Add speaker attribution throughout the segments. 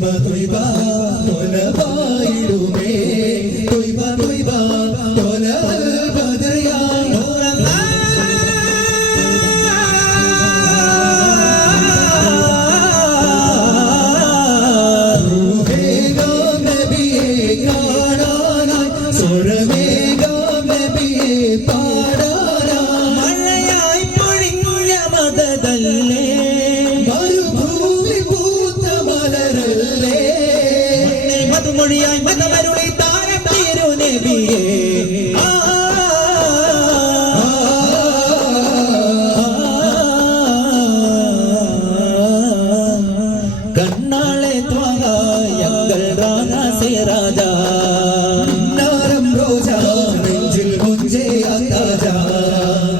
Speaker 1: തൊയ്ബ തൊയ്ബ
Speaker 2: തൊലവായിടുമേ തൊയ്ബ തൊയ്ബ രാജ. രാജ
Speaker 1: നാരം റോജ നെഞ്ചിൽ മുഞ്ചേയാതാജ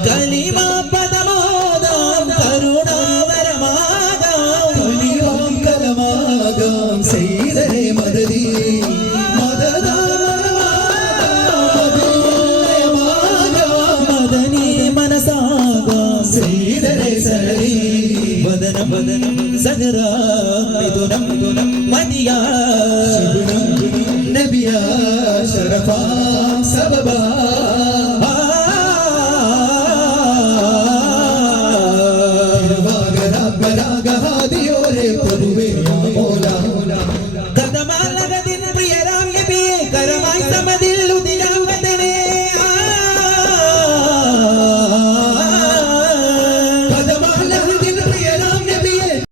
Speaker 2: കലിമ പദമോദാം കരുണാവരമാകാം
Speaker 1: കലിയാം കലമാകാം
Speaker 2: വദനം സഹറാ മിഥുനം മിഥുനം മതിയാ.
Speaker 1: നബിയ ശരഫ